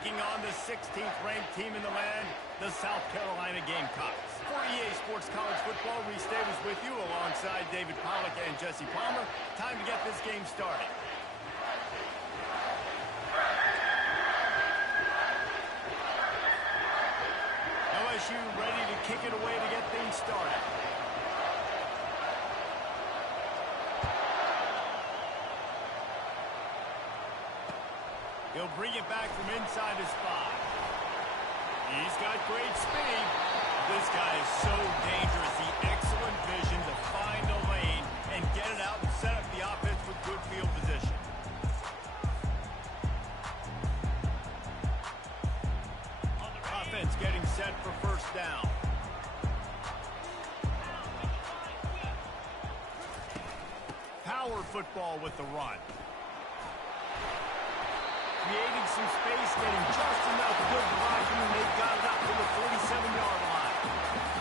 taking on the 16th ranked team in the land, the South Carolina Gamecocks. For EA Sports College Football, Reese Davis with you alongside David Pollack and Jesse Palmer. Time to get this game started. LSU ready to kick it away to get things started. He'll bring it back from inside his 5. He's got great speed. This guy is so dangerous. The excellent vision to find the lane and get it out and set up the offense with good field position. Offense getting set for first down. Power football with the run. Creating some space, getting just enough good blocking, and they've got it up to the 47-yard line.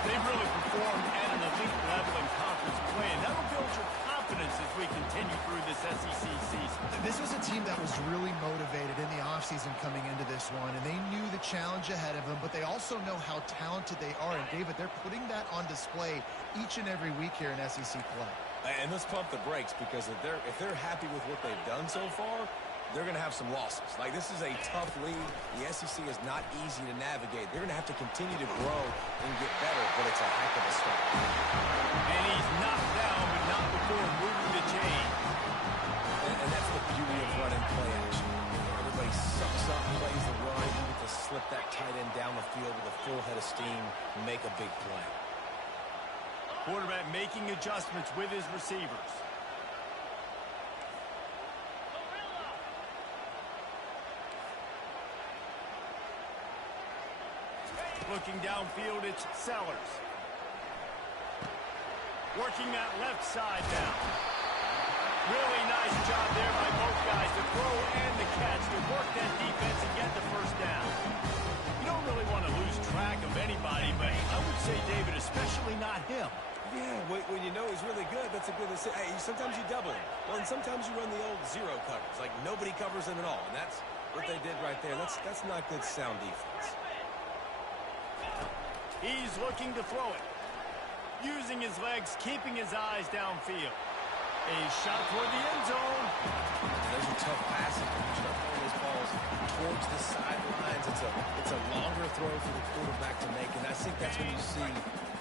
They've really performed at an elite level in conference play, and that'll build your confidence as we continue through this SEC season. This was a team that was really motivated in the offseason coming into this one, and they knew the challenge ahead of them, but they also know how talented they are. And, David, they're putting that on display each and every week here in SEC play. And let's pump the brakes, because if they're happy with what they've done so far, they're going to have some losses. Like, this is a tough league. The SEC is not easy to navigate. They're going to have to continue to grow and get better, but it's a heck of a start. And he's knocked down, but not before moving the chain. And that's the beauty of running play action. Everybody sucks up, plays the run. You get to slip that tight end down the field with a full head of steam and make a big play. Quarterback making adjustments with his receivers. Looking downfield, it's Sellers. Working that left side now. Really nice job there by both guys to throw and the catch to work that defense and get the first down. You don't really want to lose track of anybody, but I would say, David, especially not him. Yeah, when you know he's really good, that's a good decision. Hey, sometimes you double him. Well, and sometimes you run the old zero coverage. Like, nobody covers him at all, and that's what they did right there. That's not good sound defense. He's looking to throw it. Using his legs, keeping his eyes downfield. A shot toward the end zone. Those are tough passes when you start throwing those balls towards the sidelines. It's a longer throw for the quarterback to make, and I think that's when you see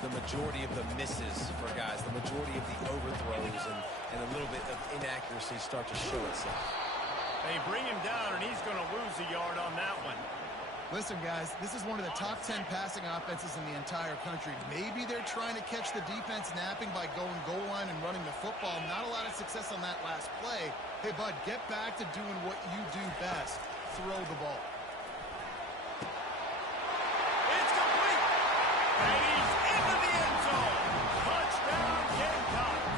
the majority of the misses for guys, the majority of the overthrows, and a little bit of inaccuracy start to show itself. They bring him down, and he's going to lose a yard on that one. Listen, guys, this is one of the top 10 passing offenses in the entire country. Maybe they're trying to catch the defense napping by going goal line and running the football. Not a lot of success on that last play. Hey, bud, get back to doing what you do best. Throw the ball. It's complete. And he's into the end zone. Touchdown, Gamecocks.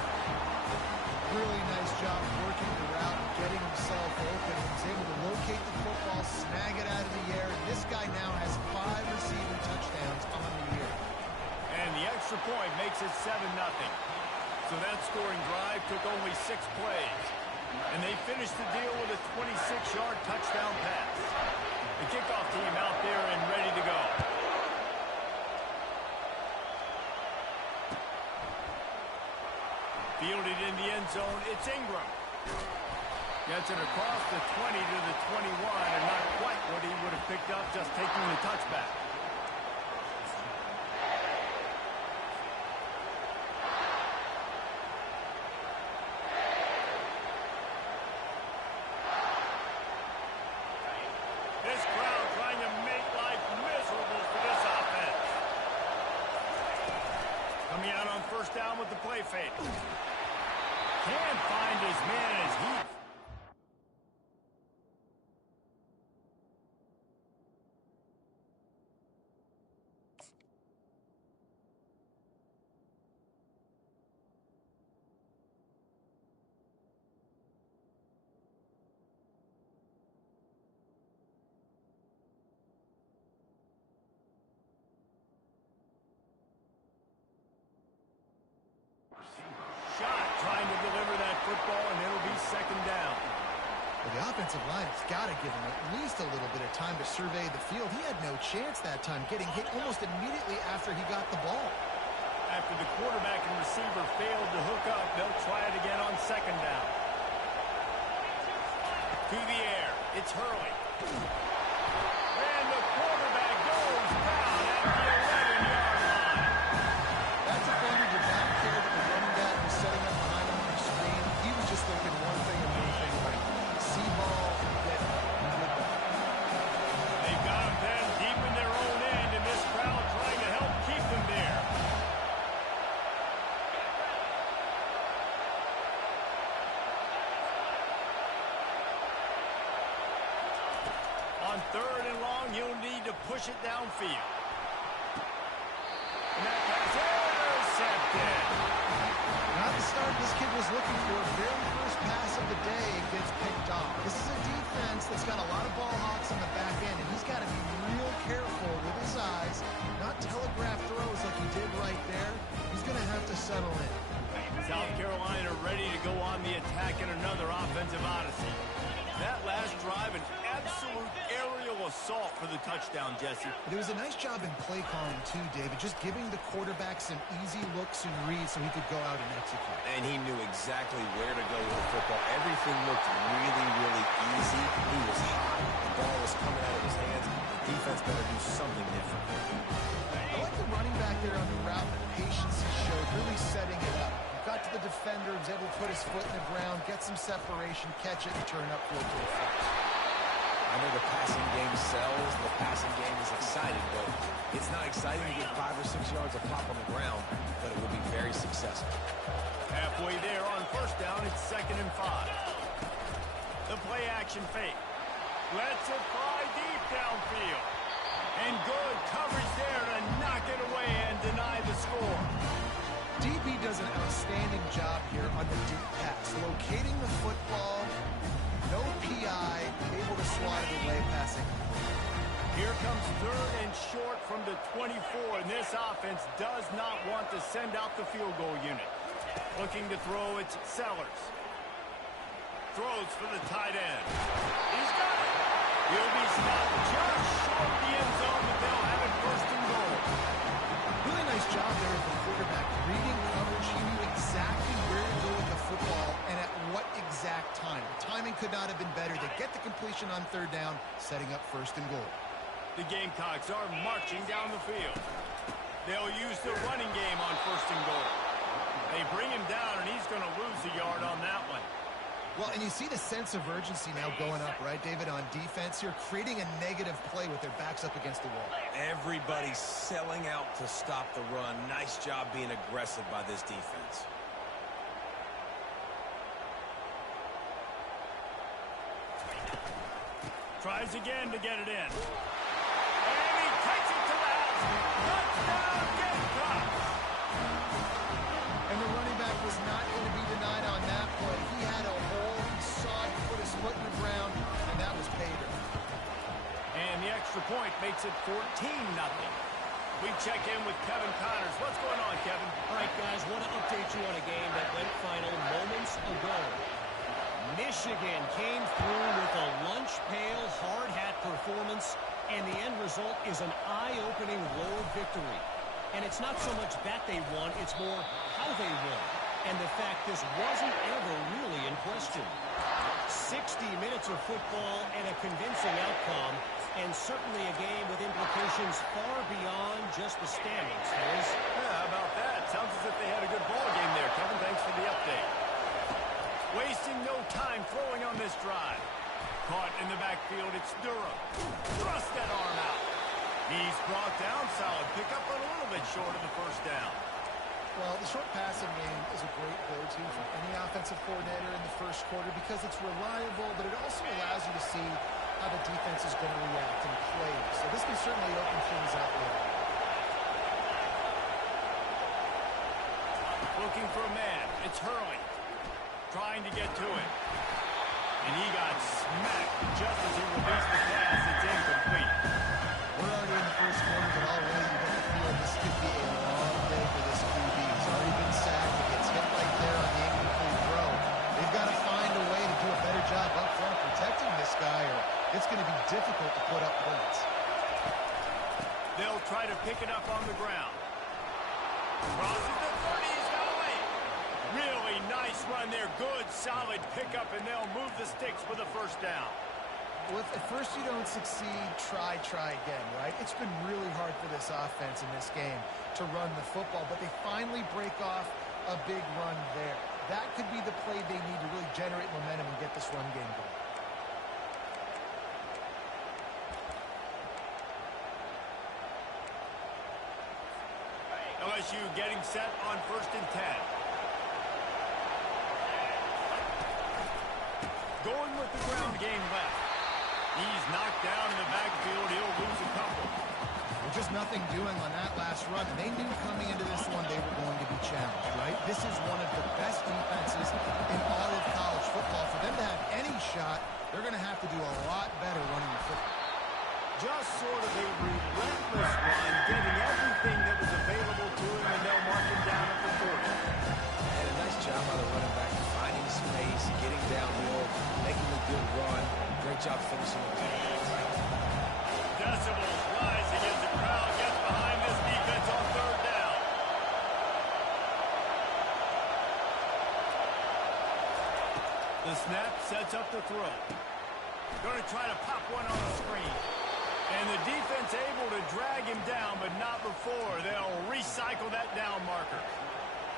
Really nice job working the route and getting himself open. He was able to locate the football, snag it out of the air. And this guy now has 5 receiving touchdowns on the year. And the extra point makes it 7-0. So that scoring drive took only 6 plays. And they finished the deal with a 26-yard touchdown pass. The kickoff team out there and ready to go. Fielded in the end zone, it's Ingram. Gets it across the 20 to the 21, and not quite what he would have picked up just taking the touchback. This crowd trying to make life miserable for this offense. Coming out on first down with the play fake. Can't find his man as he... Shot trying to deliver that football, and it'll be second down. offensive line has got to give him at least a little bit of time to survey the field. He had no chance that time, getting hit almost immediately after he got the ball. After the quarterback and receiver failed to hook up, they'll try it again on second down. To the air, it's Hurley. And the quarterback goes down at the 11-yard line. That defender did not care that the running back was setting up behind him on the screen. He was just thinking one thing and one thing right. See ball, get it. They've got him then deep in their own end, and this crowd trying to help keep them there. On third and long, you'll need to push it downfield. And that pass intercepted. Not the start this kid was looking for. Very first pass of the day gets picked off. This is a defense that's got a lot of ball hawks on the back end, and he's got to be real careful with his eyes, not telegraph throws like he did right there. He's going to have to settle in. South Carolina ready to go on the attack in another offensive odyssey. That last drive, an absolute aerial assault for the touchdown, Jesse. It was a nice job in play calling, too, David, just giving the quarterback some easy looks and reads so he could go out and execute. And he knew exactly where to go with the football. Everything looked really, really easy. He was hot. The ball was coming out of his hands. The defense better do something different. I like the running back there on the route, the patience he showed, really setting it up. Got to the defender, was able to put his foot in the ground, get some separation, catch it, and turn up field to the first. I know the passing game sells, the passing game is exciting, but it's not exciting to get 5 or 6 yards of pop on the ground, but it will be very successful. Halfway there on first down, it's 2nd and 5. The play action fake. Lets it fly deep downfield. And good coverage there to knock it away and deny the score. DB does an outstanding job here on the deep pass, locating the football, no PI, able to swat it away passing. Here comes 3rd and short from the 24, and this offense does not want to send out the field goal unit. Looking to throw, it's Sellers. Throws for the tight end. He's got it. He'll be stopped just short of the end zone, but they'll have it 1st and goal. Really nice job there with the quarterback. Reading coverage, he knew exactly where to go with the football and at what exact time. The timing could not have been better. They get the completion on 3rd down, setting up 1st and goal. The Gamecocks are marching down the field. They'll use the running game on 1st and goal. They bring him down, and he's going to lose a yard on that one. Well, and you see the sense of urgency now going up, right, David, on defense here, creating a negative play with their backs up against the wall. Everybody's selling out to stop the run. Nice job being aggressive by this defense. Tries again to get it in. And he takes it to the house. Touchdown, Gamecocks! And the running back was not going to be denied on that play. He had a hole. He saw it, put his foot in the ground, and that was pay dirt. And the extra point makes it 14-0. We check in with Kevin Connors. What's going on, Kevin? All right, guys, want to update you on a game that went final moments ago. Michigan came through with a lunch pail, hard hat performance, and the end result is an eye-opening road victory. And it's not so much that they won, it's more how they won. And the fact this wasn't ever really in question. 60 minutes of football and a convincing outcome, and certainly a game with implications far beyond just the standings, fellas. Yeah, how about that? Sounds as if they had a good ball game there, Kevin. Thanks for the update. Wasting no time throwing on this drive. Caught in the backfield, it's Durham. Thrust that arm out. He's brought down, solid pickup, but a little bit short of the 1st down. Well, the short passing game is a great go-to for any offensive coordinator in the 1st quarter because it's reliable, but it also allows you to see how the defense is going to react and play. So this can certainly open things up later. Looking for a man. It's Hurley. Trying to get to it. And he got smacked just as he released the pass. It's incomplete. We're already in the 1st quarter, but already you get the feel this could be a long day for this QB. He's already been sacked. He gets hit right there on the incomplete throw. They've got to find a way to do a better job up front protecting this They'll try to pick it up on the ground. Crosses the 30, he's got away. Really nice run there, good, solid pickup, and they'll move the sticks for the first down. Well, if at first you don't succeed, try again, right? It's been really hard for this offense in this game to run the football, but they finally break off a big run there. That could be the play they need to really generate momentum and get this run game going. LSU getting set on 1st and 10. Going with the ground game left. He's knocked down in the backfield. He'll lose a couple. Well, just nothing doing on that last run. They knew coming into this one they were going to be challenged, right? This is one of the best defenses in all of college football. For them to have any shot, they're going to have to do a lot better running the football. Just sort of a relentless run, getting everything that was available to him, and they'll mark him down at the 40. And a nice job by the running back, finding space, getting downhill, making a good run. Great job finishing the game. Decibels rising as the crowd gets behind this defense on 3rd down. The snap sets up the throw. Going to try to pop one on the screen. And the defense able to drag him down, but not before. They'll recycle that down marker.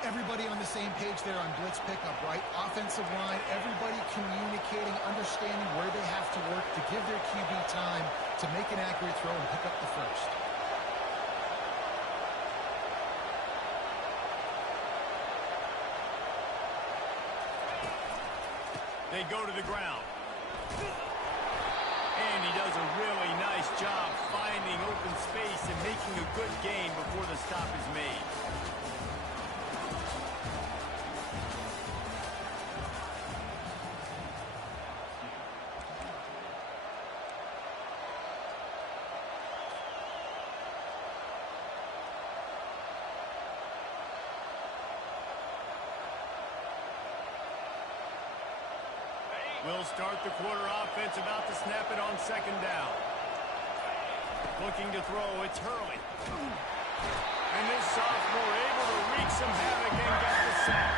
Everybody on the same page there on blitz pickup, right? Offensive line, everybody communicating, understanding where they have to work to give their QB time to make an accurate throw and pick up the first. They go to the ground. And he does a really nice job finding open space and making a good gain before the stop is made. We'll start the quarter offense about to snap it on 2nd down. Looking to throw, it's Hurley. And this sophomore able to wreak some havoc and get the sack.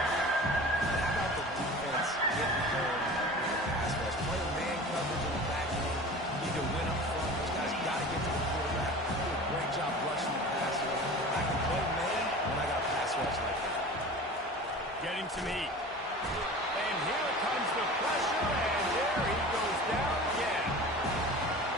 How about the defense getting going with the pass rush? Playing man coverage in the back end. Need to win up front. Those guys got to get to the quarterback. Do a great job rushing the passer. I can play man when I got a pass rush like that. Getting some heat. And here comes the pressure, and there he goes down again.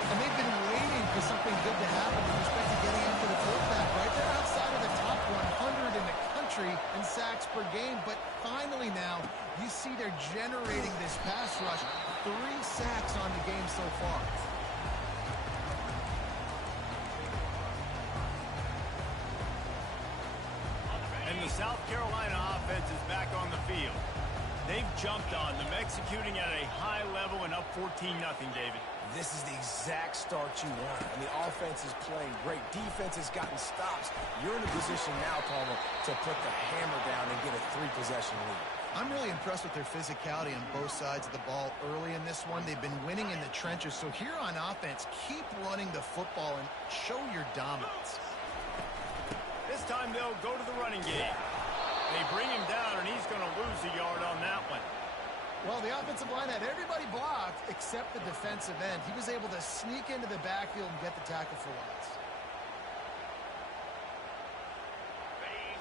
And they've been waiting for something good to happen with respect to getting after the quarterback, right? They're outside of the top 100 in the country in sacks per game, but finally now you see they're generating this pass rush. 3 sacks on the game so far. And the South Carolina offense is back on the field. They've jumped on them, executing at a high level and up 14-0, David. This is the exact start you want. And the offense is playing great. Defense has gotten stops. You're in a position now, Palmer, to put the hammer down and get a 3-possession lead. I'm really impressed with their physicality on both sides of the ball early in this one. They've been winning in the trenches. So here on offense, keep running the football and show your dominance. This time they'll go to the running game. They bring him down, and he's going to lose a yard on that one. Well, the offensive line had everybody blocked except the defensive end. He was able to sneak into the backfield and get the tackle for loss.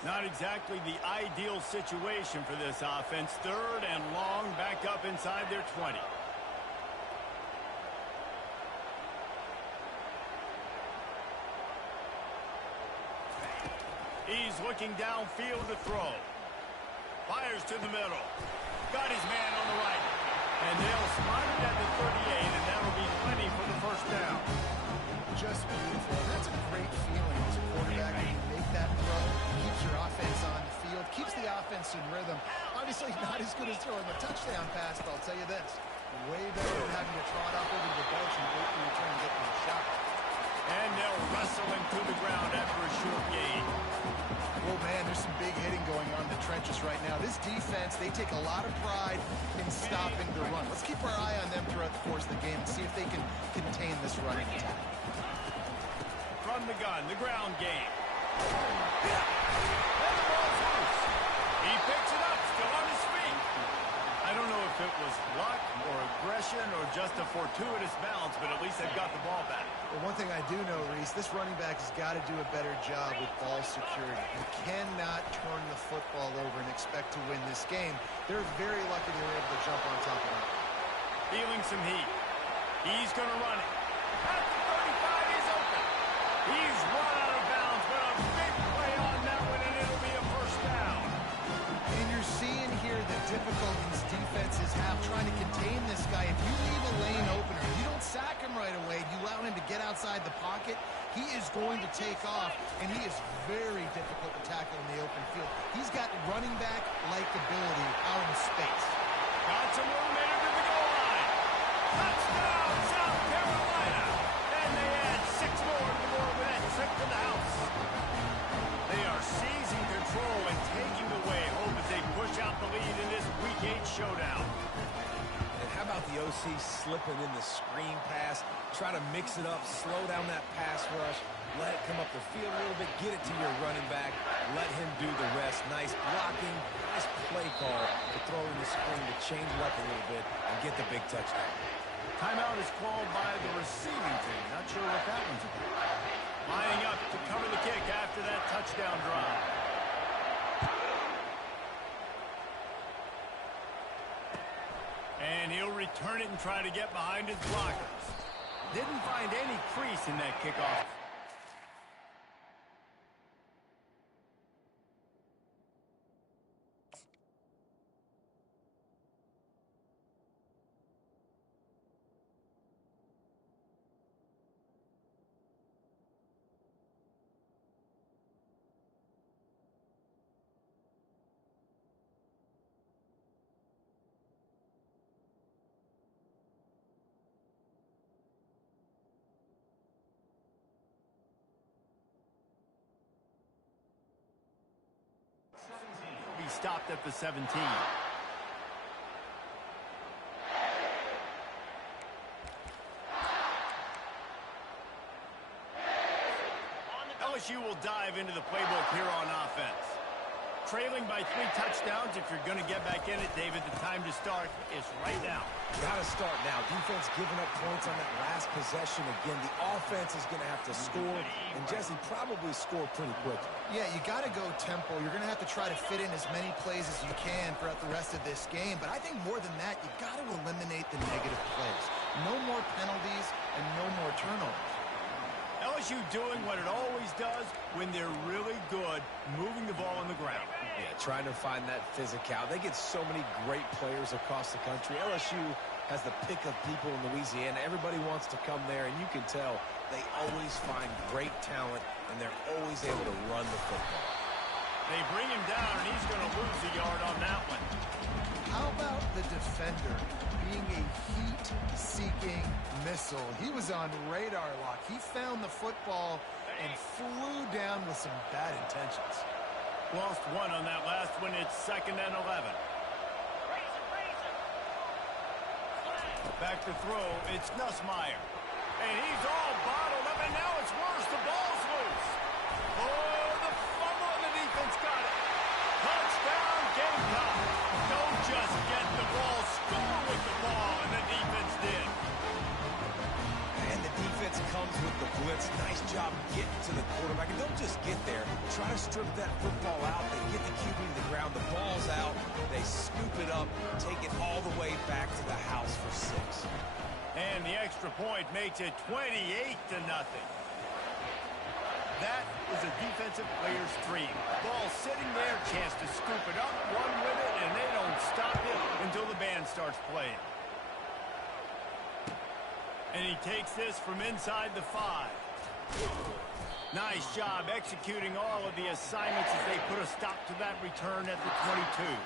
Not exactly the ideal situation for this offense. 3rd and long, back up inside their 20. He's looking downfield to throw. Fires to the middle. Got his man on the right. And they'll spot it at the 38, and that'll be plenty for the first down. Just beautiful. And that's a great feeling as a quarterback when you make that throw. Keeps your offense on the field. Keeps the offense in rhythm. Obviously not as good as throwing a touchdown pass, but I'll tell you this. Way better than having to trot up over the bench and wait for your turn to get your shot. And they'll wrestle him to the ground after a short gain. Oh, man, there's some big hitting going on in the trenches right now. This defense, they take a lot of pride in stopping the run. Let's keep our eye on them throughout the course of the game and see if they can contain this running attack. From the begun the ground game. And the ball's loose. He picks it up, still on his feet. I don't know if it was luck or aggression or just a fortuitous bounce, but at least they've got the ball back. Well, one thing I do know, Reese, this running back has got to do a better job with ball security. You cannot turn the football over and expect to win this game. They're very lucky they were able to jump on top of that. Feeling some heat. He's going to run it. At the 35, he's open. He's run out of bounds, but a big play on that one, and it'll be a first down. And you're seeing here the difficulties defenses have trying to contain this guy. If you leave a lane opener, you don't sack him right away, you allow him to get outside the pocket, he is going to take off, and he is very difficult to tackle in the open field. He's got running back-like ability out in space. Got some room made to the goal line. Touchdown, South Carolina. And they add 6 more to the board with that trip to the house. They are seizing control and taking away hope as they push out the lead in this Week 8 showdown. And how about the OC slipping in the screen pass, try to mix it up, slow down that pass rush, let it come up the field a little bit, get it to your running back, let him do the rest. Nice blocking, nice play call to throw in the screen to change it up a little bit and get the big touchdown. Timeout is called by the receiving team. Not sure what that one's about. Lining up to cover the kick after that touchdown drive. And he'll return it and try to get behind his blockers. Didn't find any crease in that kickoff. He stopped at the 17. LSU will dive into the playbook here on offense. Trailing by 3 touchdowns. If you're going to get back in it, David, the time to start is right now. Got to start now. Defense giving up points on that last possession. Again, the offense is going to have to score, and Jesse probably score pretty quickly. Yeah, you got to go tempo. You're going to have to try to fit in as many plays as you can throughout the rest of this game. But I think more than that, you got to eliminate the negative plays. No more penalties and no more turnovers. LSU doing what it always does when they're really good, moving the ball on the ground. Yeah, trying to find that physicality. They get so many great players across the country. LSU has the pick of people in Louisiana. Everybody wants to come there, and you can tell they always find great talent, and they're always able to run the football. They bring him down, and he's going to lose a yard on that one. How about the defender being a heat-seeking missile? He was on radar lock. He found the football and flew down with some bad intentions. Lost 1 on that last one. It's 2nd and 11. Back to throw. It's Nussmeier. And he's all bottled up, and now it's worse. The ball's loose. Oh, the fumble, and the defense got it. Touchdown, Gamecock. Don't just get the ball, score with the ball, and the defense did. And the defense comes with the blitz. Nice job getting to the quarterback. And don't just get there. Try to strip that football out. They get the QB to the ground. The ball's out. They scoop it up, take it all the way back to the house for 6. And the extra point makes it 28-0. That is a defensive player's dream. Ball sitting there, chance to scoop it up, run with it, and they don't stop it until the band starts playing. And he takes this from inside the 5. Nice job executing all of the assignments as they put a stop to that return at the 22.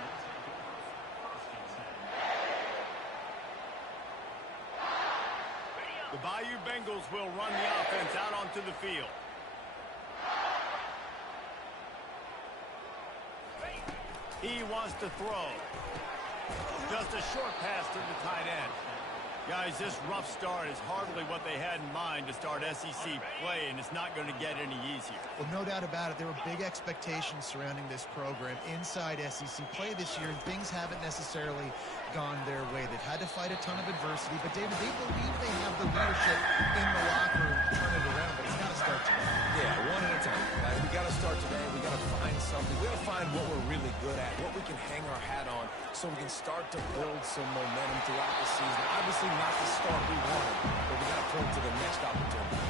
The Bayou Bengals will run the offense out onto the field. He wants to throw. Just a short pass to the tight end. Guys, this rough start is hardly what they had in mind to start SEC play, and it's not going to get any easier. Well, no doubt about it. There were big expectations surrounding this program inside SEC play this year, and things haven't necessarily gone their way. They've had to fight a ton of adversity, but David, they believe they have the leadership in the locker room to turn it around, but it's got to start today. Yeah, one at a time. Right? We got to start today. We got to find something. We got to find what we're really good at, what we can hang our hat on, so we can start to build some momentum throughout the season. Obviously, not the start we wanted, but we got to point to the next opportunity.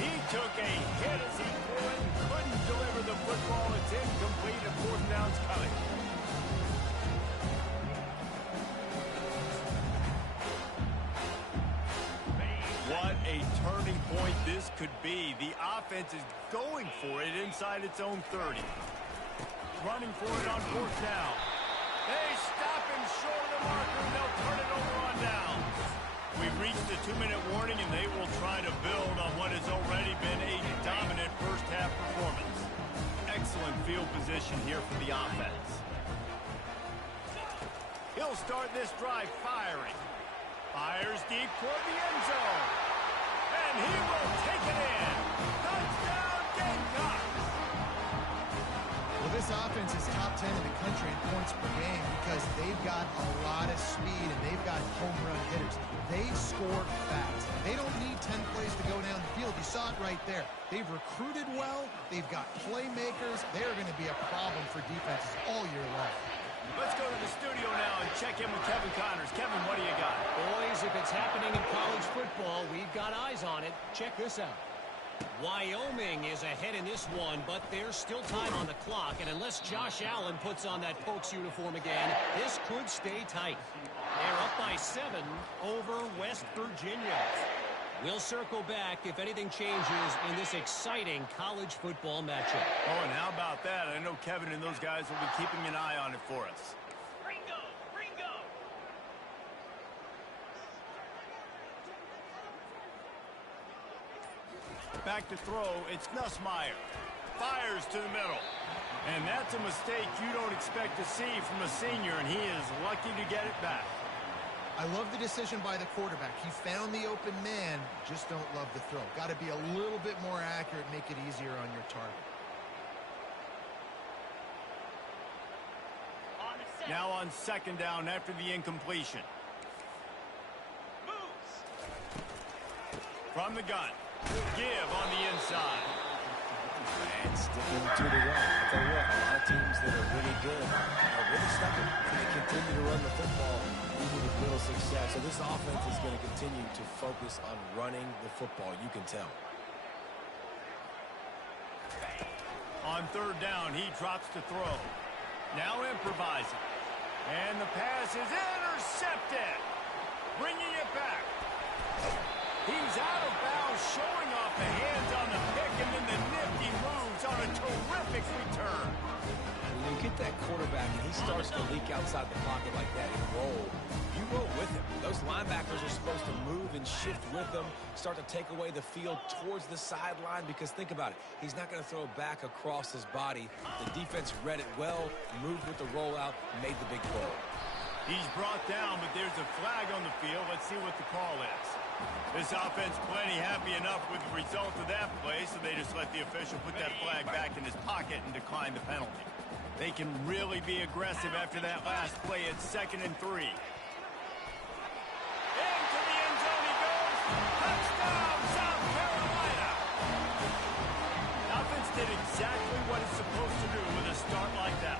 He took a hit as he threw it and couldn't deliver the football. It's incomplete and fourth down's coming. What a turning point this could be. The offense is going for it inside its own 30. Running for it on fourth down. They stop him short of the marker, and they'll turn it over on down. We've reached the 2-minute warning, and they will try to build on what has already been a dominant first-half performance. Excellent field position here for the offense. He'll start this drive firing. Fires deep toward the end zone. And he will take it in. Touchdown, Gamecocks! Well, this offense is top 10 in the country in points per game because they've got a lot of speed and they've got home run hitters. They score fast. They don't need 10 plays to go down the field. You saw it right there. They've recruited well. They've got playmakers. They're going to be a problem for defenses all year long. Let's go to the studio now and check in with Kevin Connors. Kevin, what do you got? Boys, if it's happening in college football, we've got eyes on it. Check this out. Wyoming is ahead in this one, but there's still time on the clock, and unless Josh Allen puts on that Pokes uniform again, this could stay tight. They're up by 7 over West Virginia. We'll circle back if anything changes in this exciting college football matchup. Oh, and how about that? I know Kevin and those guys will be keeping an eye on it for us. Ringo! Ringo! Back to throw, it's Nussmeier. Fires to the middle. And that's a mistake you don't expect to see from a senior, and he is lucky to get it back. I love the decision by the quarterback. He found the open man, just don't love the throw. Got to be a little bit more accurate, make it easier on your target. Now on second down after the incompletion. From the gun. Give on the inside. And sticking to the run. I'll tell you what, a lot of teams that are really good are really stubborn. And they continue to run the football even with little success. So this offense is going to continue to focus on running the football. You can tell. On third down, he drops to throw. Now improvising. And the pass is intercepted. Bringing it back. He's out of bounds, showing off the hands on the pick, and then the nifty moves on a terrific return. When you get that quarterback and he starts to leak outside the pocket like that and roll, you roll with him. Those linebackers are supposed to move and shift with him, start to take away the field towards the sideline, because think about it. He's not going to throw back across his body. The defense read it well, moved with the rollout, made the big play. He's brought down, but there's a flag on the field. Let's see what the call is. This offense plenty happy enough with the result of that play, so they just let the official put that flag back in his pocket and decline the penalty. They can really be aggressive after that last play. It's 2nd and 3. Into the end zone he goes. Touchdown, South Carolina. Offense did exactly what it's supposed to do with a start like that.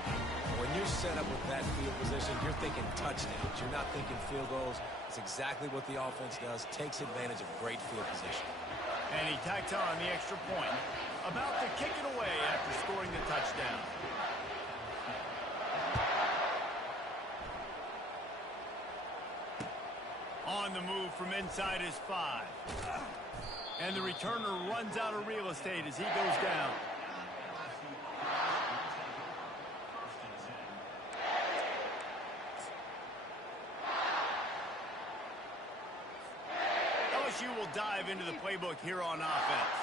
When you're set up with that field position, you're thinking touchdowns. You're not thinking field goals. It's exactly what the offense does. Takes advantage of great field position. And he tacks on the extra point. About to kick it away after scoring the touchdown. On the move from inside his 5. And the returner runs out of real estate as he goes down. LSU will dive into the playbook here on offense.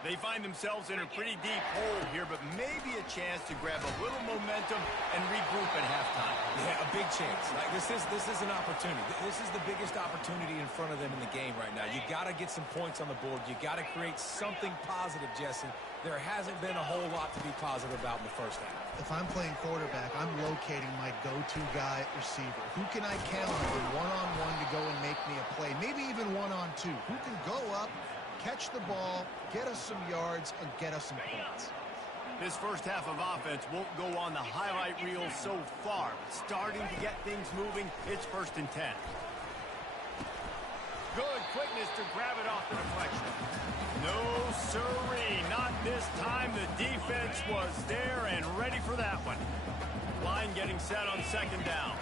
They find themselves in a pretty deep hole here, but maybe a chance to grab a little momentum and regroup at halftime. Yeah, a big chance. Like this is an opportunity. This is the biggest opportunity in front of them in the game right now. You got to get some points on the board. You got to create something positive, Jesse. There hasn't been a whole lot to be positive about in the first half. If I'm playing quarterback, I'm locating my go-to guy at receiver. Who can I count on one-on-one to go and make me a play? Maybe even one-on-two. Who can go up, catch the ball, get us some yards, and get us some points? This first half of offense won't go on the highlight reel so far. Starting to get things moving, it's 1st and 10. Good quickness to grab it off the deflection. No siree, not this time. The defense was there and ready for that one. Line getting set on 2nd down.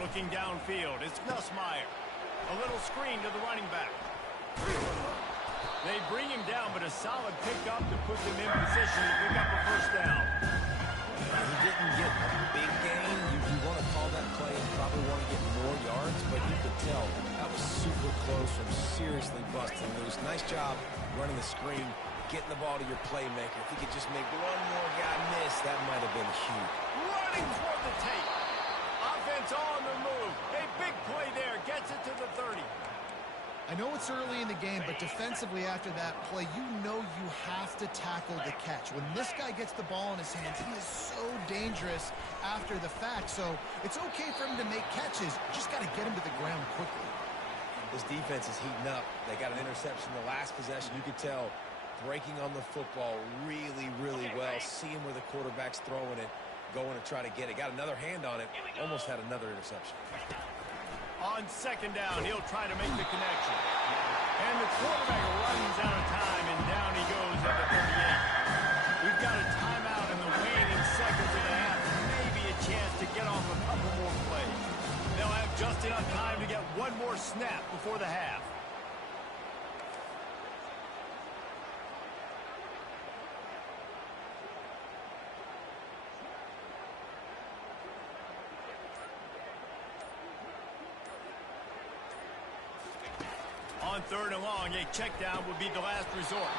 Looking downfield, it's Nussmeier. A little screen to the running back. They bring him down, but a solid pickup to put them in position to pick up a 1st down. He didn't get a big gain. You want to call that play and probably want to get more yards, but you could tell that was super close from seriously busting loose. Nice job running the screen, getting the ball to your playmaker. If he could just make one more guy miss, that might have been huge. Running toward the tape. Offense on the move. A big play there. Gets it to the 30. I know it's early in the game, but defensively after that play, you know you have to tackle the catch. When this guy gets the ball in his hands, he is so dangerous after the fact. So it's okay for him to make catches. You just got to get him to the ground quickly. This defense is heating up. They got an interception the last possession. You could tell breaking on the football really, really well. Seeing where the quarterback's throwing it, going to try to get it. Got another hand on it. Almost had another interception. On 2nd down, he'll try to make the connection. And the quarterback runs out of time, and down he goes at the 38. We've got a timeout in the waning seconds of the half. Maybe a chance to get off a couple more plays. They'll have just enough time to get one more snap before the half. On 3rd and long, a check down would be the last resort.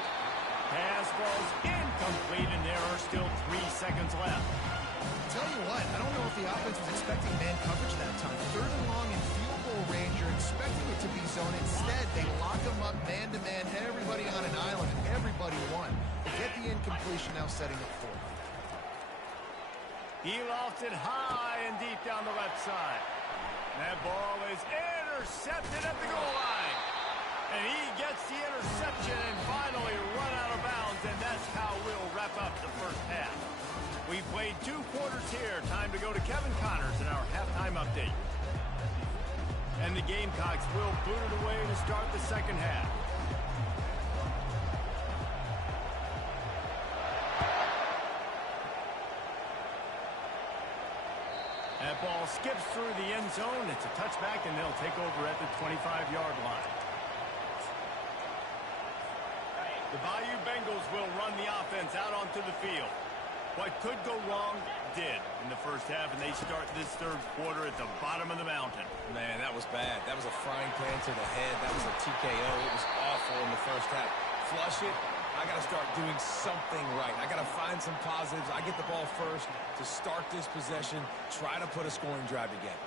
Pass falls incomplete, and there are still 3 seconds left. I'll tell you what, I don't know if the offense was expecting man coverage that time. 3rd and long in field goal range, you're expecting it to be zone. Instead, they lock them up man-to-man, everybody on an island, and everybody won. They get the incompletion, now setting up 4th. He lofts it high and deep down the left side. That ball is intercepted at the goal line. And he gets the interception and finally run out of bounds, and that's how we'll wrap up the first half. We played 2 quarters here. Time to go to Kevin Connors in our halftime update. And the Gamecocks will boot it away to start the 2nd half. That ball skips through the end zone. It's a touchback, and they'll take over at the 25-yard line. The Bayou Bengals will run the offense out onto the field. What could go wrong did in the first half, and they start this 3rd quarter at the bottom of the mountain. Man, that was bad. That was a frying pan to the head. That was a TKO. It was awful in the first half. Flush it. I got to start doing something right. I got to find some positives. I get the ball first to start this possession, try to put a scoring drive together.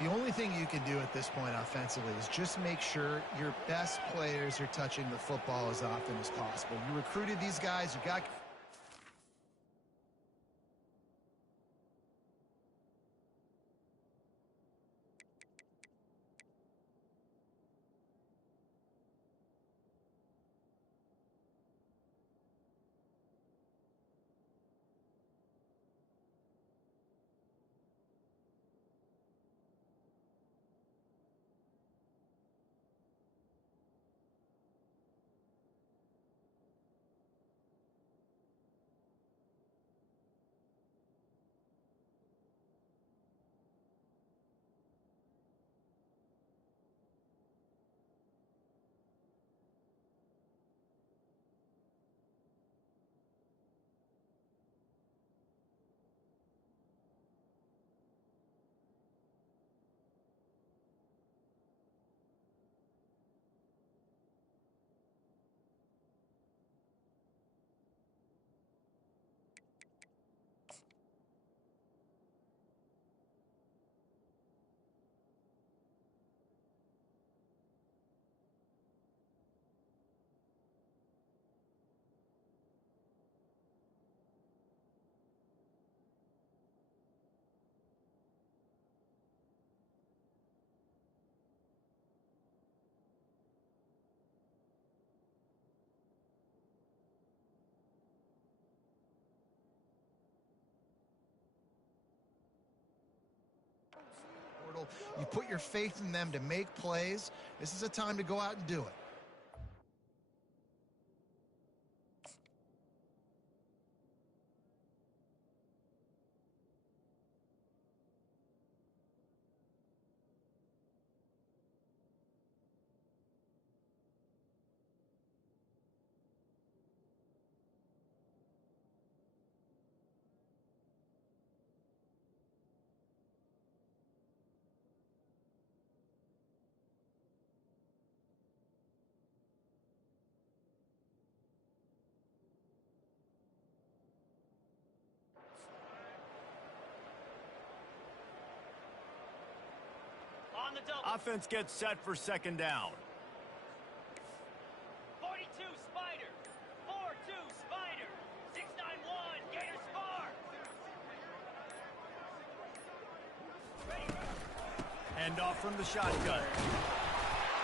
The only thing you can do at this point offensively is just make sure your best players are touching the football as often as possible. You recruited these guys, you got... battle. You put your faith in them to make plays. This is a time to go out and do it. On the double. Offense gets set for second down. 42 Spider. 4-2 Spider. 6-9-1. Gators far. Hand off from the shotgun.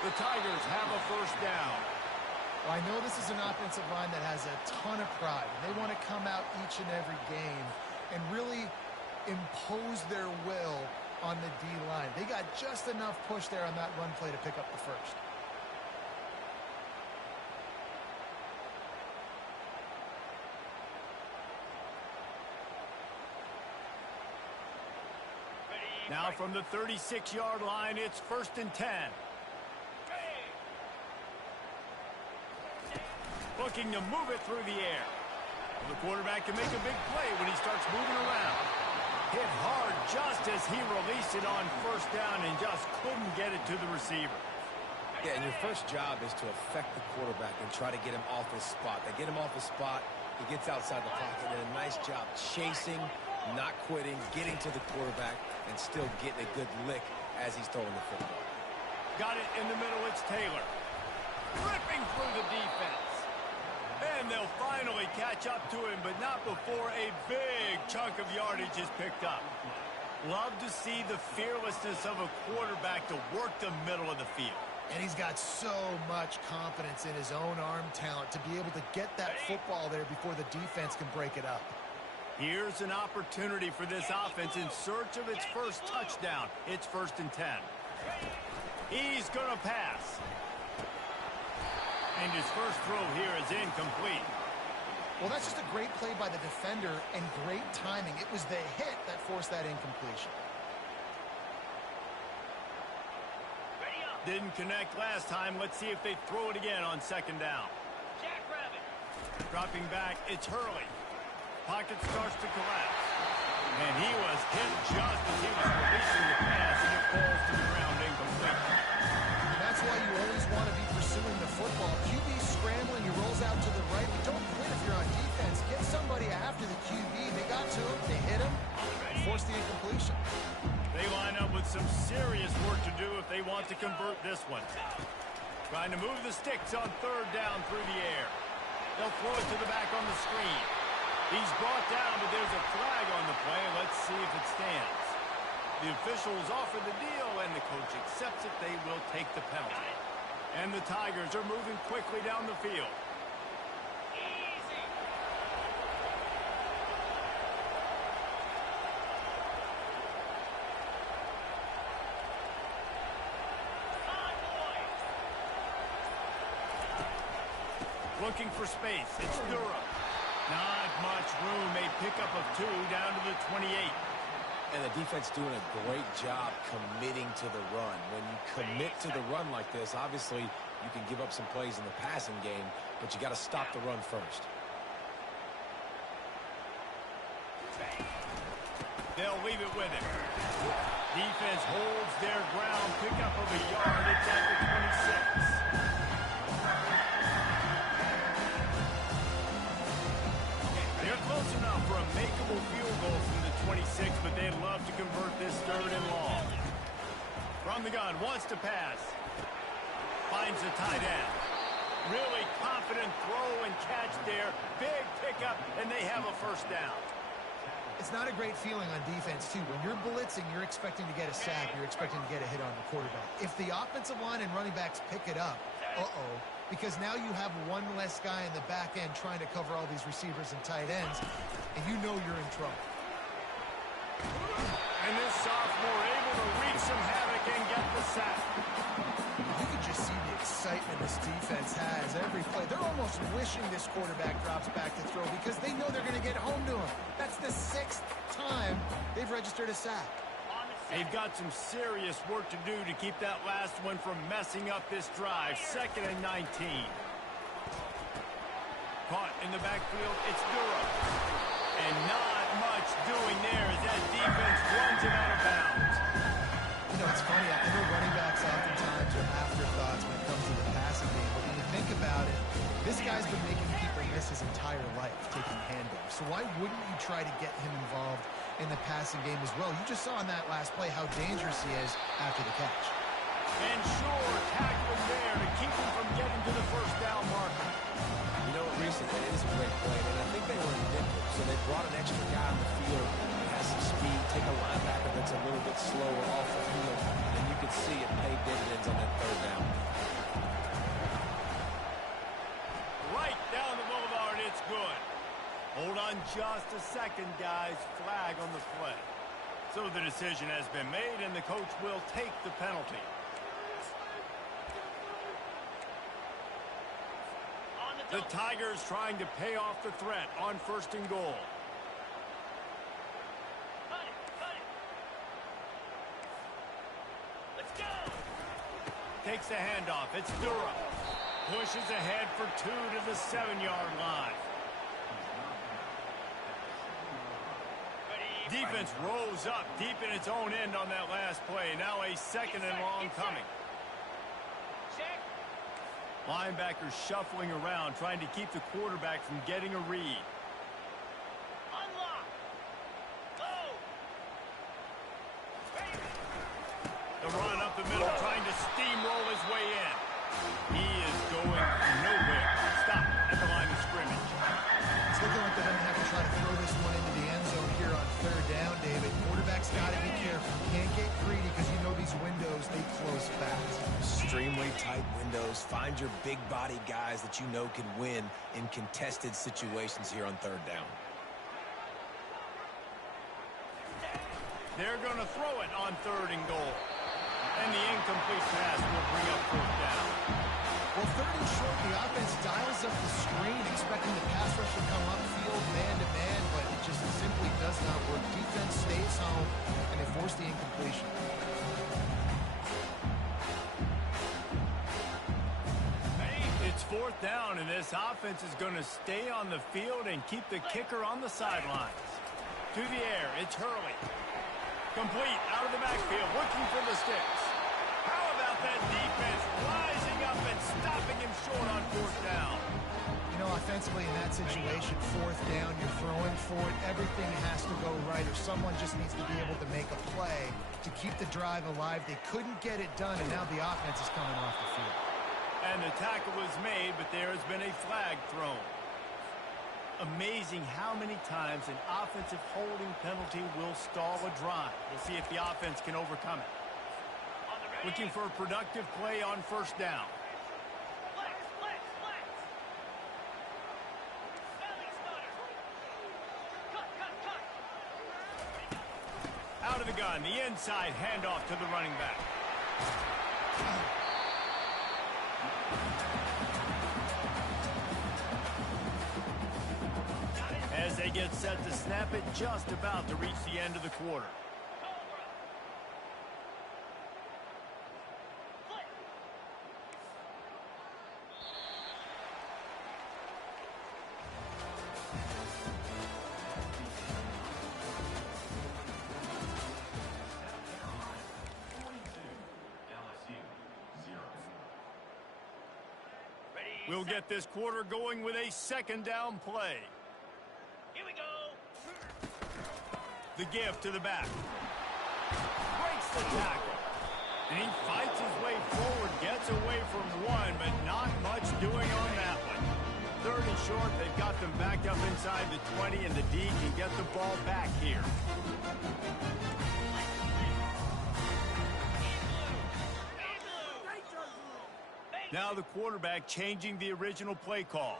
The Tigers have a first down. Well, I know this is an offensive line that has a ton of pride. They want to come out each and every game and really impose their will on the D-line. They got just enough push there on that run play to pick up the first. Now from the 36-yard line, it's 1st and 10. Looking to move it through the air. The quarterback can make a big play when he starts moving around. Hit hard just as he released it on first down and just couldn't get it to the receiver. Yeah, and your first job is to affect the quarterback and try to get him off his spot. They get him off his spot, he gets outside the pocket, and a nice job chasing, not quitting, getting to the quarterback, and still getting a good lick as he's throwing the football. Got it in the middle, it's Taylor. Ripping through the defense. And they'll finally catch up to him, but not before a big chunk of yardage is picked up. Love to see the fearlessness of a quarterback to work the middle of the field. And he's got so much confidence in his own arm talent to be able to get that football there before the defense can break it up. Here's an opportunity for this offense in search of its first touchdown. It's 1st and 10. He's going to pass. And his first throw here is incomplete. Well, that's just a great play by the defender and great timing. It was the hit that forced that incompletion. Didn't connect last time. Let's see if they throw it again on 2nd down. Jackrabbit. Dropping back, it's Hurley. Pocket starts to collapse. And he was hit just as he was releasing the pass, and it falls to the ground incomplete. And that's why you always want to be pursuing the football. QB scrambling, he rolls out to the right, but don't quit if you're on defense. Get somebody after the QB. They got to him, they hit him, and forced the incompletion. They line up with some serious work to do if they want to convert this one. Trying to move the sticks on 3rd down through the air. They'll throw it to the back on the screen. He's brought down, but there's a flag on the play. Let's see if it stands. The officials offer the deal, and the coach accepts it. They will take the penalty. And the Tigers are moving quickly down the field. Easy. Looking for space. It's Durham. Not much room. A pickup of 2 down to the 28. And the defense doing a great job committing to the run. When you commit to the run like this, obviously you can give up some plays in the passing game, but you got to stop the run first. They'll leave it with him. Defense holds their ground. Pickup of a yard. It's at the 26. They're close enough for a makeable field goal from the 26, but they'd love to convert this 3rd and long. From the gun, wants to pass. Finds the tight end. Really confident throw and catch there. Big pickup, and they have a first down. It's not a great feeling on defense, too. When you're blitzing, you're expecting to get a sack. You're expecting to get a hit on the quarterback. If the offensive line and running backs pick it up, because now you have one less guy in the back end trying to cover all these receivers and tight ends, and you know you're in trouble. And this sophomore able to wreak some havoc and get the sack. You can just see the excitement this defense has every play. They're almost wishing this quarterback drops back to throw because they know they're going to get home to him. That's the 6th time they've registered a sack. They've got some serious work to do to keep that last one from messing up this drive. 2nd and 19. Caught in the backfield, it's Durham. And not much doing there as that defense runs him out of bounds. You know, it's funny. I know running backs oftentimes are afterthoughts when it comes to the passing game. But when you think about it, this guy's been making people miss his entire life taking handoffs. So why wouldn't you try to get him involved in the passing game as well? You just saw in that last play how dangerous he is after the catch. And sure, tackling there to keep him from getting to the first down marker. You know what, Reese, it is a great play, and I think they were in nickel, so they brought an extra guy on the field that has some speed, take a linebacker that's a little bit slower off the field, and you can see it paid dividends on that 3rd down. Right down the boulevard, it's good. Hold on just a second, guys. Flag on the play. So the decision has been made, and the coach will take the penalty. The Tigers trying to pay off the threat on 1st and goal. Let's go. Takes the handoff. It's Durham. Pushes ahead for 2 to the 7-yard line. Defense rose up deep in its own end on that last play. Now a 2nd and long coming. Linebackers shuffling around, trying to keep the quarterback from getting a read. The run up the middle, trying to steamroll his way in. He is going nowhere. Stop at the line of scrimmage. It's looking like they're going to have to try to throw this one into the end zone here on 3rd down, David. Quarterback's got to be careful. Can't get greedy because you know these windows, they close fast. Extremely tight windows. Find your big body guys that you know can win in contested situations here on 3rd down. They're going to throw it on 3rd and goal. And the incomplete pass will bring up 4th down. Well, 3rd and short, the offense dials up the screen, expecting the pass rush to come upfield man-to-man, but it just simply does not work. Defense stays home, and they force the incompletion. It's 4th down, and this offense is going to stay on the field and keep the kicker on the sidelines. To the air, it's Hurley. Complete out of the backfield, looking for the sticks. How about that defense rising up and stopping him short on 4th down? You know, offensively in that situation, 4th down, you're throwing for it. Everything has to go right, or someone just needs to be able to make a play to keep the drive alive. They couldn't get it done, and now the offense is coming off the field. And the tackle was made, but there has been a flag thrown. Amazing how many times an offensive holding penalty will stall a drive. We'll see if the offense can overcome it. Looking for a productive play on 1st down. Out of the gun, the inside handoff to the running back. As they get set to snap it, just about to reach the end of the quarter. We'll get this quarter going with a 2nd down play. Here we go. The give to the back. Breaks the tackle. And he fights his way forward, gets away from one, but not much doing on that one. 3rd and short, they've got them backed up inside the 20, and the D can get the ball back here. Now the quarterback changing the original play call.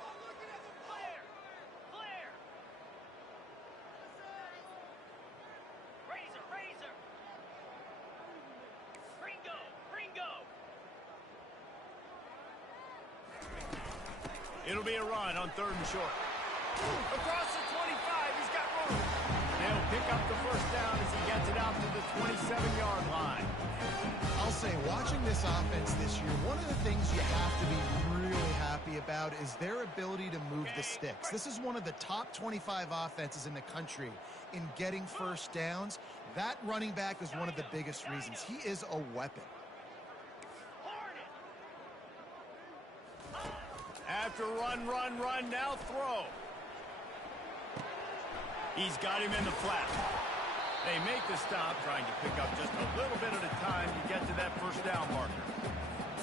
It'll be a run on 3rd and short. Across the 25, he's got room. They'll pick up the first down as he gets it out to the 27-yard line. I'll say, watching this offense this year, one of the things you have to be really happy about is their ability to move the sticks. This is one of the top 25 offenses in the country in getting first downs. That running back is one of the biggest reasons. He is a weapon. After run, now throw. He's got him in the flat. They make the stop, trying to pick up just a little bit at a time to get to that first down marker.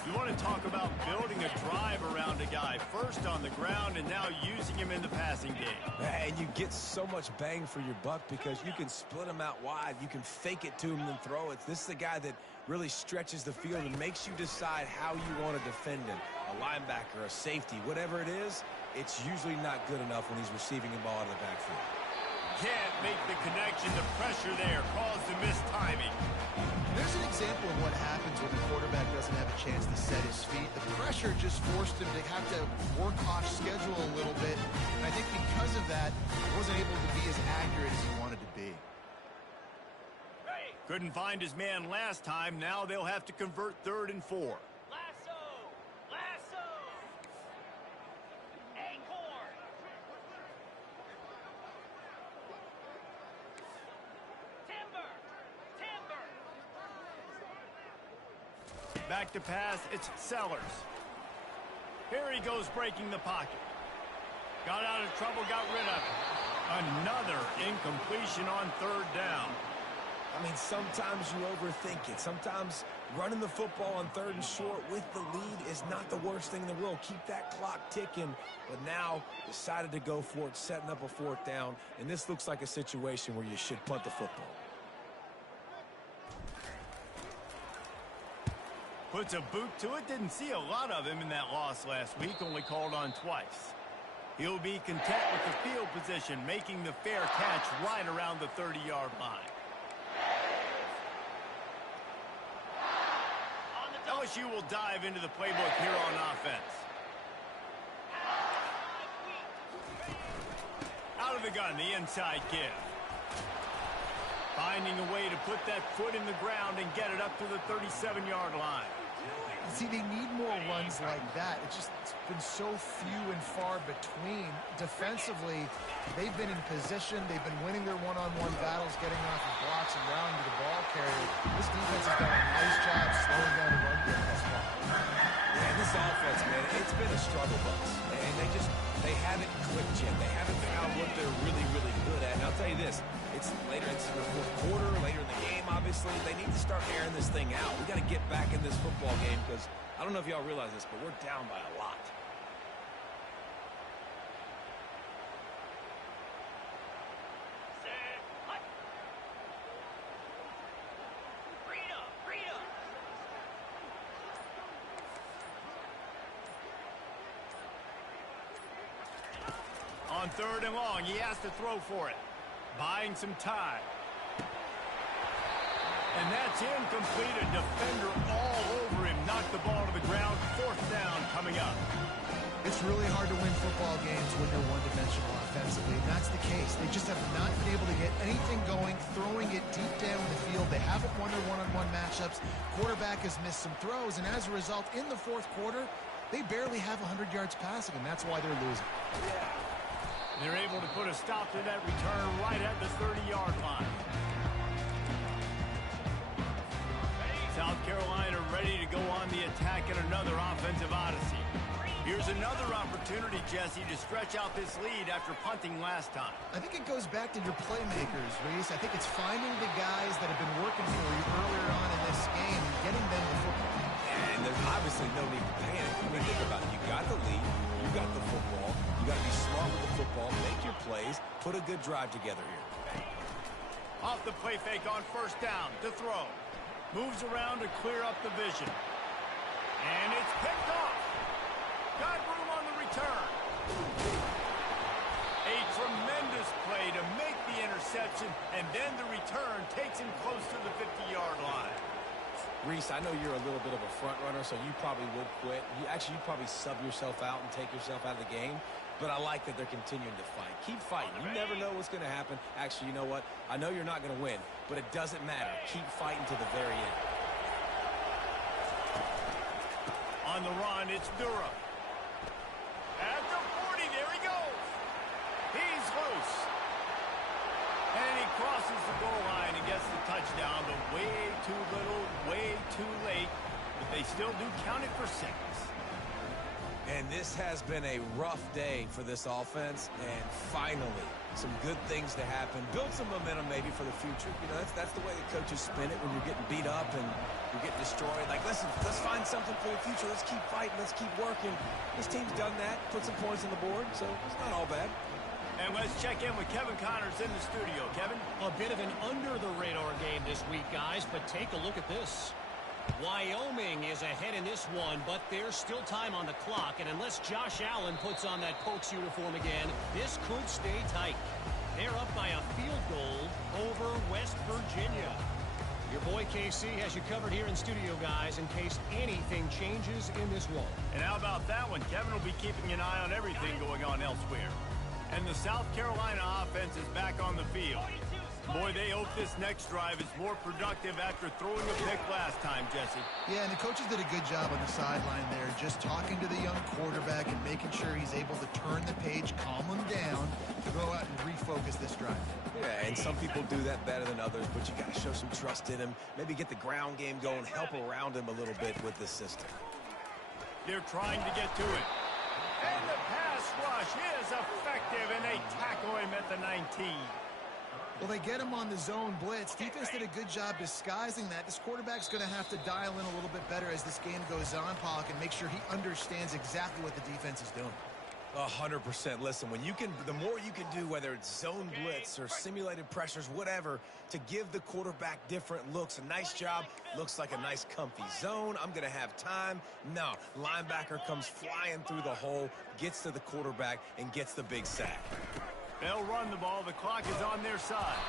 You want to talk about building a drive around a guy, first on the ground and now using him in the passing game. And you get so much bang for your buck because you can split him out wide. You can fake it to him and throw it. This is a guy that really stretches the field and makes you decide how you want to defend him. A linebacker, a safety, whatever it is, it's usually not good enough when he's receiving the ball out of the backfield. Can't make the connection. The pressure there caused the missed timing. There's an example of what happens when the quarterback doesn't have a chance to set his feet. The pressure just forced him to have to work off schedule a little bit. And I think because of that, he wasn't able to be as accurate as he wanted to be. Couldn't find his man last time. Now they'll have to convert 3rd and 4. Back to pass, it's Sellers. Here he goes breaking the pocket. Got out of trouble, got rid of it. Another incompletion on 3rd down. I mean, sometimes you overthink it. Sometimes running the football on 3rd and short with the lead is not the worst thing in the world. Keep that clock ticking. But now decided to go for it, setting up a 4th down. And this looks like a situation where you should punt the football. Puts a boot to it. Didn't see a lot of him in that loss last week. Only called on twice. He'll be content with the field position, making the fair catch right around the 30-yard line. LSU will dive into the playbook here on offense. Out of the gun, the inside give. Finding a way to put that foot in the ground and get it up to the 37-yard line. See, they need more runs like that. It's been so few and far between. Defensively, they've been in position. They've been winning their one-on-one battles, getting off of blocks and rounding to the ball carrier. This defense has done a nice job slowing down the run game thus far. Yeah, this offense, man, it's been a struggle bus. And they haven't clicked yet. They haven't found what they're really, really good at. And I'll tell you this, it's the 4th quarter, later in the game, obviously. They need to start airing this thing out. We got to get back in this football game because I don't know if y'all realize this, but we're down by a lot. On 3rd and long, he has to throw for it. Buying some time. And that's incomplete. A defender all over him. Knocked the ball to the ground. 4th down coming up. It's really hard to win football games when you're one-dimensional offensively, and that's the case. They just have not been able to get anything going, throwing it deep down the field. They haven't won their one-on-one matchups. Quarterback has missed some throws, and as a result, in the 4th quarter, they barely have 100 yards passing, and that's why they're losing. They're able to put a stop to that return right at the 30-yard line. South Carolina ready to go on the attack in another offensive odyssey. Here's another opportunity, Jesse, to stretch out this lead after punting last time. I think it goes back to your playmakers, Reese. I think it's finding the guys that have been working for you earlier on in this game and getting them the football. And there's obviously no need to panic. I mean, think about it. You got the lead. You got the football. You got to be smart with the football. Make your plays. Put a good drive together here. Off the play fake on 1st down to throw. Moves around to clear up the vision. And it's picked off. Got room on the return. A tremendous play to make the interception, and then the return takes him close to the 50-yard line. Reese, I know you're a little bit of a front runner, so you probably would quit. You'd probably sub yourself out and take yourself out of the game. But I like that they're continuing to fight. Keep fighting. You never know what's going to happen. Actually, you know what? I know you're not going to win, but it doesn't matter. Keep fighting to the very end. On the run, it's Dura. At the 40, there he goes. He's loose. And he crosses the goal line and gets the touchdown, but way too little, way too late. But they still do count it for 6. And this has been a rough day for this offense, and finally, some good things to happen. Build some momentum maybe for the future. You know, that's the way the coaches spin it when you're getting beat up and you're getting destroyed. Like, listen, let's find something for the future. Let's keep fighting. Let's keep working. This team's done that, put some points on the board, so it's not all bad. And let's check in with Kevin Connors in the studio. Kevin? A bit of an under-the-radar game this week, guys, but take a look at this. Wyoming is ahead in this one, but there's still time on the clock, and unless Josh Allen puts on that Pokes uniform again, this could stay tight. They're up by a field goal over West Virginia. Your boy KC has you covered here in studio, guys, in case anything changes in this one. And how about that one? Kevin will be keeping an eye on everything going on elsewhere. And the South Carolina offense is back on the field. Boy, they hope this next drive is more productive after throwing a pick last time, Jesse. Yeah, and the coaches did a good job on the sideline there, just talking to the young quarterback and making sure he's able to turn the page, calm him down, to go out and refocus this drive. Yeah, and some people do that better than others, but you got to show some trust in him. Maybe get the ground game going, help around him a little bit with this system. They're trying to get to it. And the pass rush is effective, and they tackle him at the 19. Well, they get him on the zone blitz. Defense did a good job disguising that. This quarterback's going to have to dial in a little bit better as this game goes on, Pollock, and make sure he understands exactly what the defense is doing. 100%. Listen, the more you can do, whether it's zone blitz or simulated pressures, whatever, to give the quarterback different looks. A nice job. Looks like a nice comfy zone. I'm going to have time. No. Linebacker comes flying through the hole, gets to the quarterback, and gets the big sack. They'll run the ball. The clock is on their side.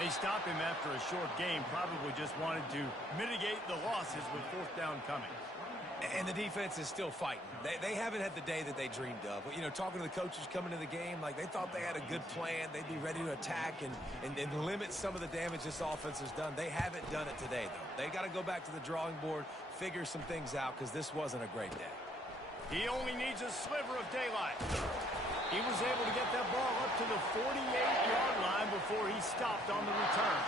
They stop him after a short game. Probably just wanted to mitigate the losses with 4th down coming. And the defense is still fighting. They haven't had the day that they dreamed of. You know, talking to the coaches coming to the game, like they thought they had a good plan. They'd be ready to attack and limit some of the damage this offense has done. They haven't done it today, though. They got to go back to the drawing board, figure some things out, because this wasn't a great day. He only needs a sliver of daylight. He was able to get that ball up to the 48-yard line before he stopped on the return.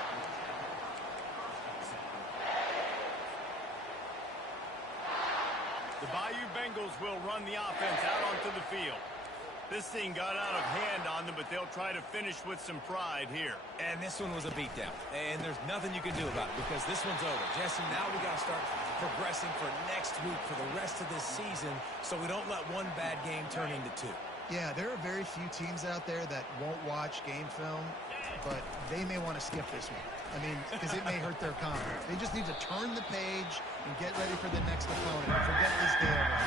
The Bayou Bengals will run the offense out onto the field. This thing got out of hand on them, but they'll try to finish with some pride here. And this one was a beatdown. And there's nothing you can do about it because this one's over. Jesse, now we got to start progressing for next week for the rest of this season so we don't let one bad game turn into 2. Yeah, there are very few teams out there that won't watch game film, but they may want to skip this one. I mean, because it may hurt their confidence. They just need to turn the page and get ready for the next opponent and forget this day over.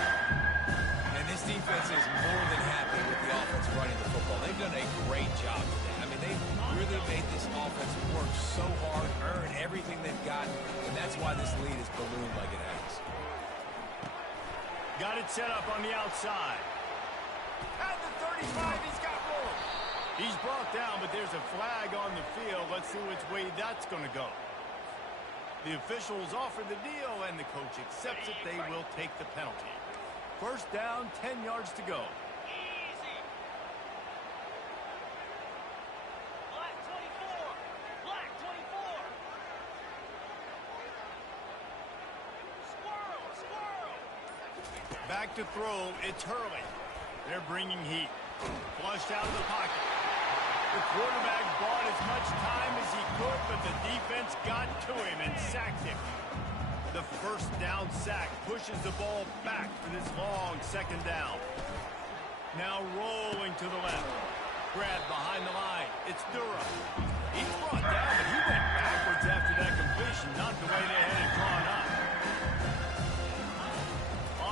And this defense is more than happy with the offense running the football. They've done a great job today. I mean, they've really made this offense work so hard, earn everything they've gotten, and that's why this lead is ballooned like it has. Got it set up on the outside. At the 35, he's got room. He's brought down, but there's a flag on the field. Let's see which way that's going to go. The officials offer the deal, and the coach accepts it. They will take the penalty. 1st down, 10 yards to go. Black 24. Black 24. Squirrel. Back to throw. It's Hurley. They're bringing heat. Flushed out of the pocket. The quarterback bought as much time as he could, but the defense got to him and sacked him. The 1st down sack pushes the ball back for this long 2nd down. Now rolling to the left. Grab behind the line. It's Dura. He's brought down, but he went backwards after that completion, not the way they had it drawn up.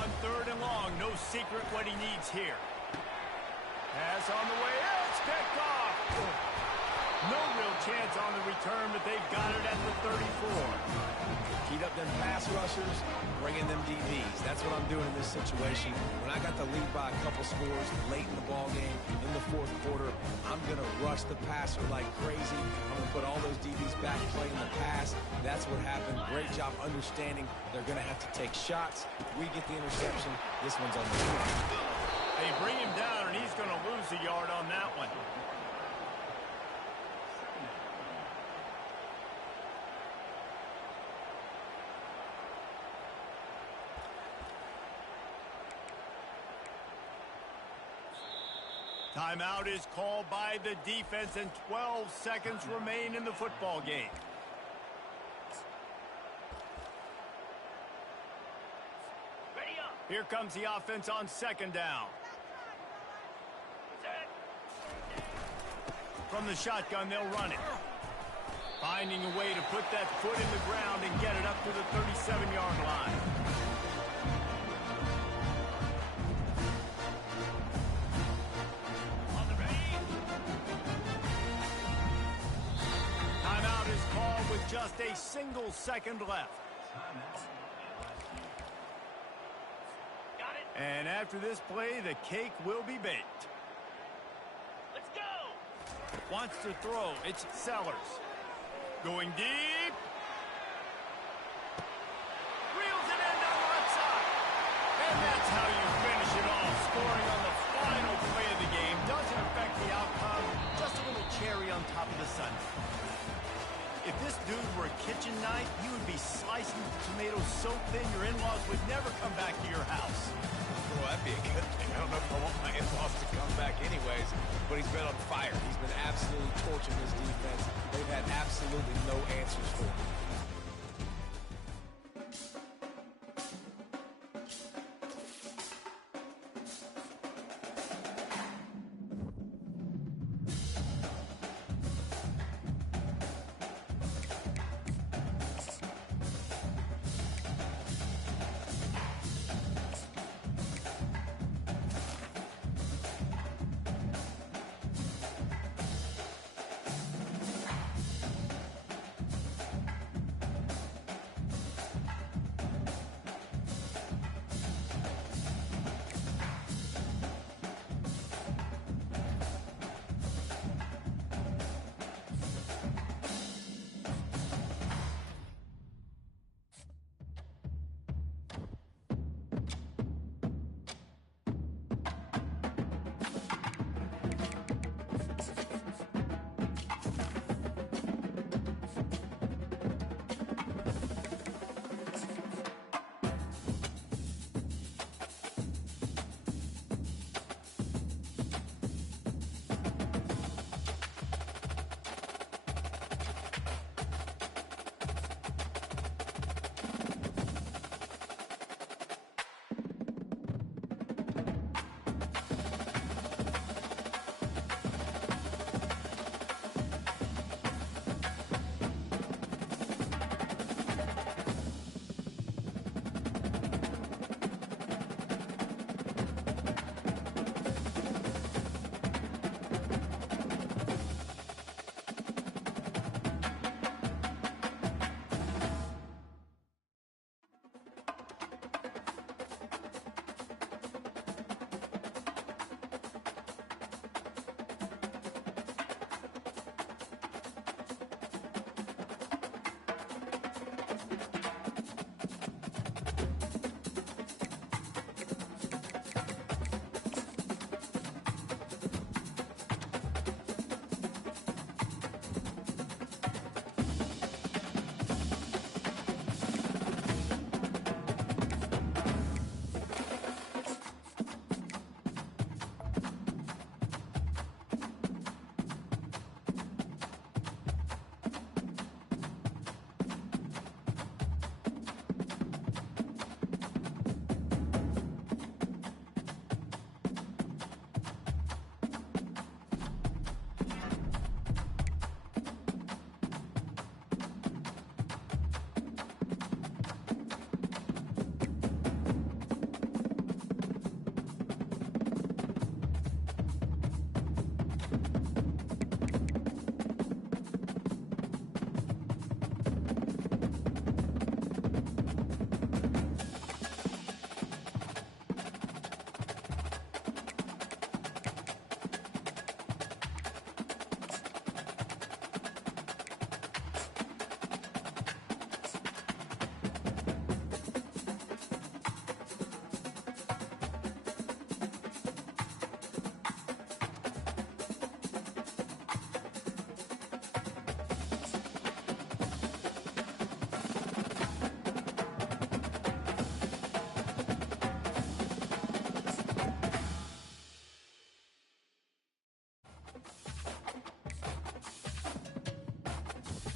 On 3rd and long, no secret what he needs here. Pass on the way. It's picked off. No real chance on the return, but they've got it at the 34. Heat up them pass rushers, bring in them DBs. That's what I'm doing in this situation. When I got the lead by a couple scores late in the ball game, in the fourth quarter, I'm going to rush the passer like crazy. I'm going to put all those DBs back playing the pass. That's what happened. Great job understanding they're going to have to take shots. We get the interception. This one's on the field. They bring him down, and he's going to lose a yard on that one. Timeout is called by the defense, and 12 seconds remain in the football game. Ready up. Here comes the offense on second down. Set. From the shotgun, they'll run it. Finding a way to put that foot in the ground and get it up to the 37-yard line. On the ready. Timeout is called with just a single second left. Got it. And after this play, the cake will be baked. Let's go. Wants to throw. It's Sellers. Going deep. Reels it in down the left side. And that's how you finish it off. Scoring on the final play of the game doesn't affect the outcome. Just a little cherry on top of the sundae. If this dude were a kitchen knife, you would be slicing the tomatoes so thin your in-laws would never come back to your house. Well, that'd be a good thing. I don't know if I want my in-laws to come back anyways, but he's been on fire. He's been absolutely torching this defense. They've had absolutely no answers for him.